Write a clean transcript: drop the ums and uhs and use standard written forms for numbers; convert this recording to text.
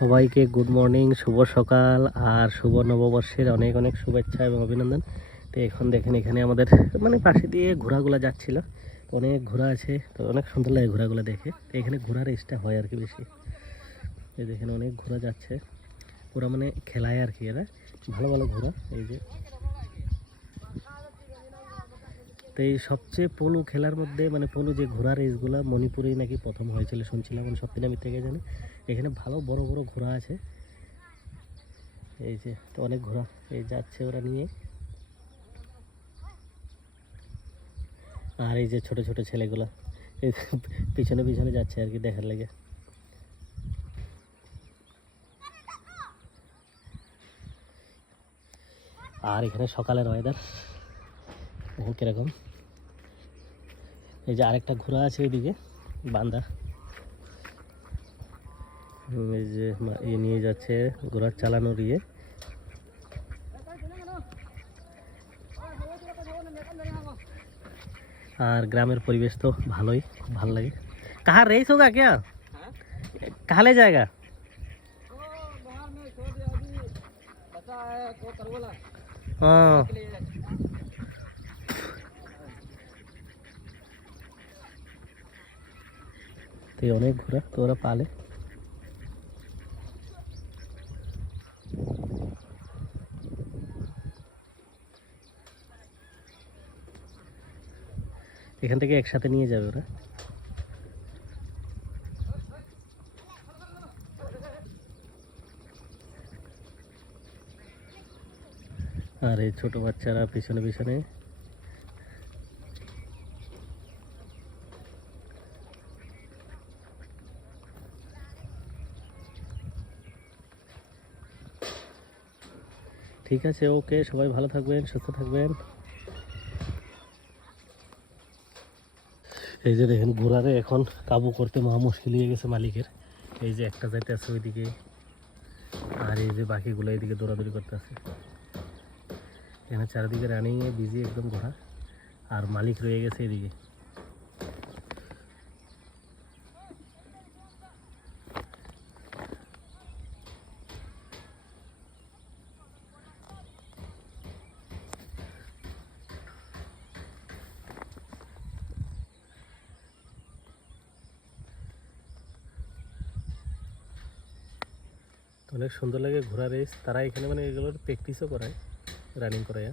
সবাইকে good morning, শুভ সকাল আর শুভ নববর্ষের অনেক অনেক শুভেচ্ছা এবং অভিনন্দন। তো এখন দেখেন এখানে আমাদের মানে পাশে দিয়ে ঘোড়াগুলো যাচ্ছিল, অনেক ঘোড়া আছে, তো অনেক সুন্দর লাগে ঘোড়াগুলো দেখে। তো এখানে ঘোড়ার রেসটা হয় আর কি বেশি। এই দেখেন অনেক ঘোড়া যাচ্ছে, পুরো মানে খেলায় আর কি, এরা ভালো ভালো ঘোড়া। এই যে তো এই সবচেয়ে পলু খেলার মধ্যে মানে পলু যে ঘোড়া রেসগুলো মণিপুরেই নাকি প্রথম হয়েছিল শুনছিলাম, মানে সত্যি আমি থেকে জানি। এখানে ভালো বড় বড় ঘোড়া আছে। এই যে তো অনেক ঘোড়া এই যাচ্ছে ওরা নিয়ে, আর এই যে ছোট ছোট ছেলেগুলা এই পিছনে পিছনে যাচ্ছে আর কি দেখার লাগে। আর এখানে সকালের ওয়েদার কিরকম। এই যে আরেকটা ঘোড়া আছে ওইদিকে বান্দা, এই যে ইয়ে নিয়ে যাচ্ছে ঘোড়ার চালানোর ইয়ে। আর গ্রামের পরিবেশ তো ভালোই, ভালো লাগে। কাহার রেস হোগা क्या, कहाँ ले जाएगा? हाँ তো অনেক ঘোরা তো ওরা পালে। এখান থেকে একসাথে নিয়ে যাবে ওরা। আর এই ছোট বাচ্চারা পিছনে পিছনে। ঠিক আছে, ওকে, সবাই ভালো থাকবেন, সুস্থ থাকবেন। এই যে দেখেন ঘোড়ারে এখন কাবু করতে মহা মুশকিল হয়ে গেছে মালিকের। এই যে একটা যাইতে আছে ওইদিকে, আর এই যে বাকিগুলো এইদিকে দৌড়াদৌড়ি করতে আছে। এখানে চারিদিকে রানিংয়ে বিজি একদম ঘোড়া, আর মালিক রয়ে গেছে এদিকে। অনেক সুন্দর লাগে ঘোড়া রেস। তারা এখানে মানে এগুলোর প্র্যাকটিসও করায়, রানিং করায়।